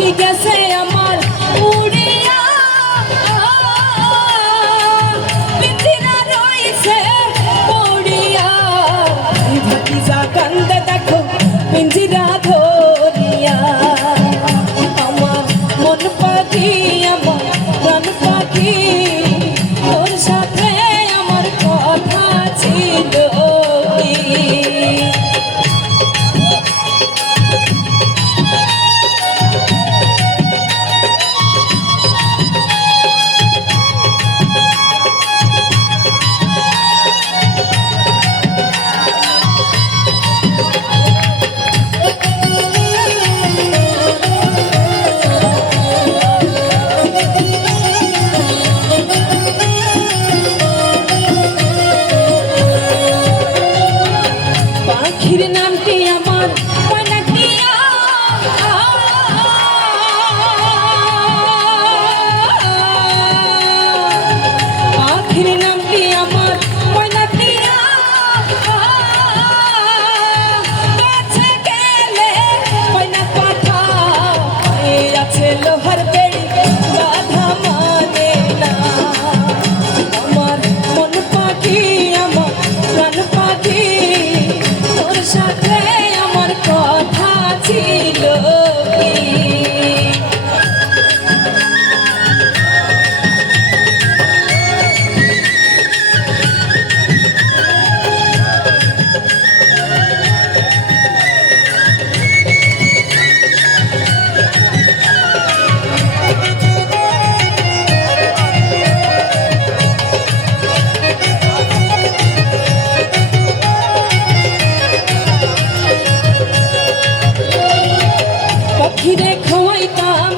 পাখি গেছে আমার উড়িয়া, পিঞ্জিরা রইছে পড়িয়া। ভাতিজা কান্দে দেখো পিঞ্জিরা ধরিয়া। আমার মন পাখি আমার প্রাণ পাখি, তোর সাথে আমার কথা ছিল কি? পাখির নামটি আমার ময়না টিয়া, পাখির নামটি আমার ময়না টিয়া। কাছে গেলে ময়না পাঠা, আছে লোহার বেড়ি বাধা মানে না। আমার মন পাখি আমার প্রাণ পাখি, তোর সাথে আমার কথা ছিল কি? পাখিরে খাওয়াইতাম